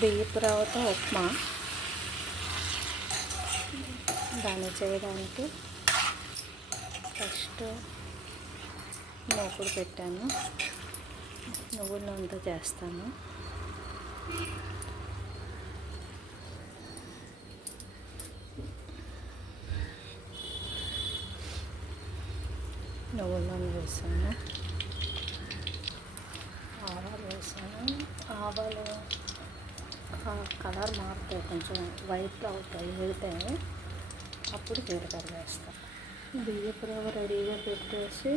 బియ్యపు రవ్వతో ఉప్మా. దాన్ని చేయడానికి ఫస్ట్ మూకుడు పెట్టాను. నువ్వుల నూనెతో చేస్తాను. నువ్వుల నూనె వేసాను, ఆవాలు వేసాను. ఆవాలు కలర్ మారుతాయి, కొంచెం వైట్ అవుతాయి. వేగుతాయి, అప్పుడు జీలకర్ర వేస్తాను. బియ్యపు రవ్వ రెడీగా పెట్టేసి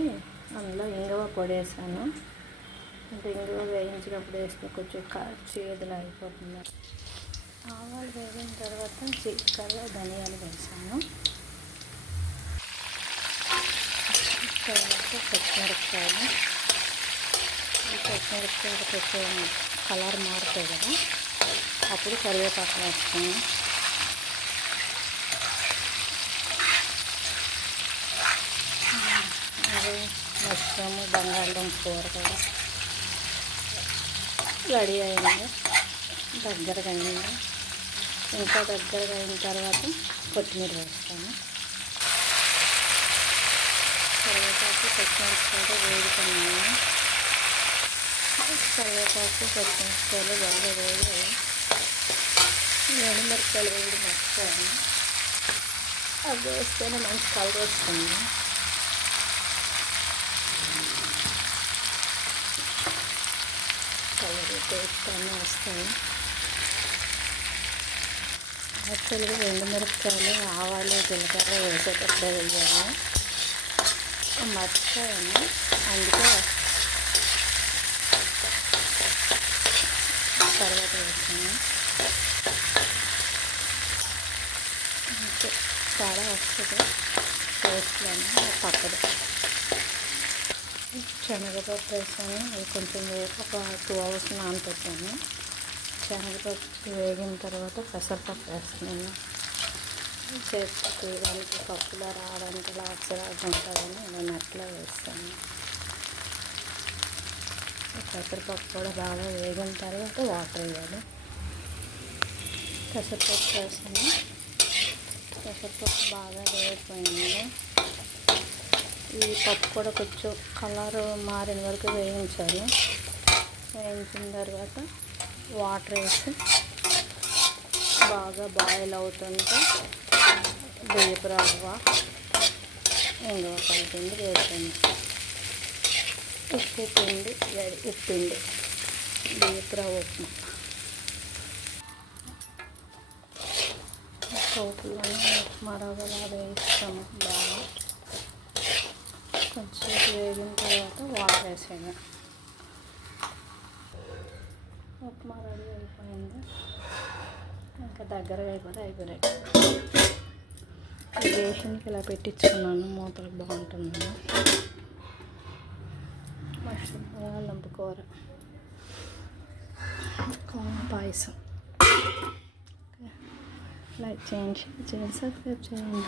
అందులో ఇంగువ పొడి వేసాను. అంటే ఇంగువ వేయించినప్పుడు వేస్తే కొంచెం చేదులు అయిపోతుంది. ఆవాలు వేగిన తర్వాత జీలకర్ర ధనియాలు వేసాను. తర్వాత పచ్చిమిరపకాయలు. ఈ పచ్చిమిరపకాయలు కొంచెం కలర్ మారుతాయి కదా, అప్పుడు కరివేపాకు వేస్తాను. అదే మష్రూమ్ బంగాళదుంప కూర కూడా రెడీ అయింది. దగ్గరగా అయింది. ఇంకా దగ్గరగా అయిన తర్వాత కొత్తిమీర వేస్తాను. కరివేపాకు పచ్చిమిరపకాయలు వేడుకున్నాను. కరివేపాకు పచ్చిమిరపకాయలు బాగా వేగాయి. ఎండుమిరపకాయలు వేడి మర్చిపోయాను. అది వేస్తేనే మంచి కలర్ వస్తుంది. కలర్ టేస్ట్ అన్నీ వస్తాయి. యాక్చువల్గా ఎండుమిరపకాయలు ఆవాలు జీలకర్ర వేసేటప్పుడే వేయాలి, మర్చిపోయాను. అందుకే తర్వాత వేసాను. చాలా వస్తుంది టేస్ట్లోనే. పక్కన శనగపప్పు వేసాను. అది కొంచెం ఒక 2 hours నానబెట్టాను. శనగపప్పు వేగిన తర్వాత పెసరపప్పు వేస్తున్నాను. చేతికి దానికి పప్పులో రావడానికి లాగా ఉంటుందని నేను అట్లా వేస్తాను. పెసరపప్పు కూడా బాగా వేగిన తర్వాత వాటర్ వేయాలి. పెసరపప్పు వేసాను. పెసరపప్పు బాగా వేగిపోయింది. ఈ పప్పు కూడా కొంచెం కలర్ మారిన వరకు వేయించాలి. వేయించిన తర్వాత వాటర్ వేసి బాగా బాయిల్ అవుతుంటే బియ్యపు రవ్వ ఇంగువ కలిపింది వేసింది. ఉప్పు పిండి ఉప్పిండి బియ్యపు రవ్వ ఉప్మా. పోపులోనే ఉప్మా రవ్వలా వేయిస్తాము. బాగా కొంచెం వేగిన తర్వాత వాటర్ వేసాను. ఉప్మా రెడీ అయిపోయింది. ఇంకా దగ్గరగా అయిపోయినట్టు. బేషన్కి ఇలా పెట్టించుకున్నాను. మూతలకు బాగుంటుంది. మష్రూమ్ బంగాళదుంప కూర, పాయసం. లైక్ చేయండి, షేర్ చేయండి, సబ్స్క్రైబ్ చేయండి.